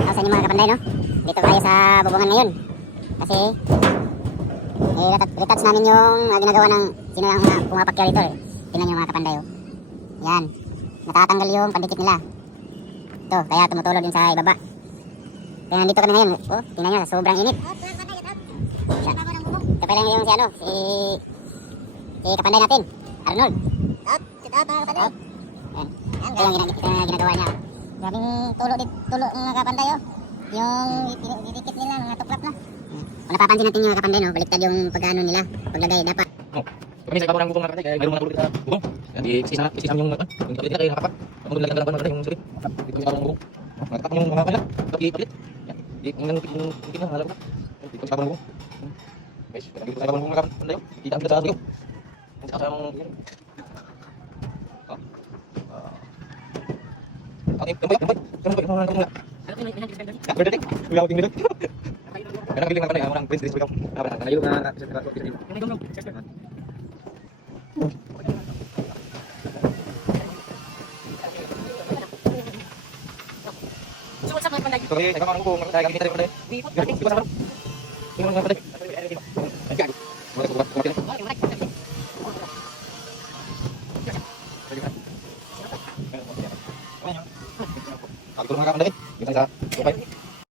Shoutout sa inyo mga kapanday, no? Dito tayo sa bubungan ngayon. Kasi retouch namin yung ginagawa ng sino ang pumapakyaw dito eh. Tingnan nyo mga kapanday, oh. Yan. Natatanggal yung pandikit nila. Ito, kaya tumutulo din sa ibaba. Kaya nandito kami ngayon. Oh, tingnan nyo, sobrang init. Yan. Ito pa lang yung si ano, si kapanday natin, Arnold. Yan. Ito yung ginagawa niya. Grabing tulo mga kapanday, oh. Yung didikit nila, mga tuklap na. Kung napapansin natin yung kapanday, no, baliktad yung pagkano nila, paglagay, dapat. Oh. Kami sa ibabaw ng bubong mga kapanday, kaya mayroon mga tulog sa bubong. Yan, i-exist namin yung kapit nila, kaya nakapat. Ang lagyan ng mga yung sulit. Dito sa ibabaw ng bubong. Nakatapak yung mga kanila, palit. Yan, yung na, halap na. Dito sa ibabaw ng bubong. Guys, dito sa ibabaw ng bubong mga kapanday, kita ang kita sa bubong. Yan, sa mga Ito mga kapanday, dito sa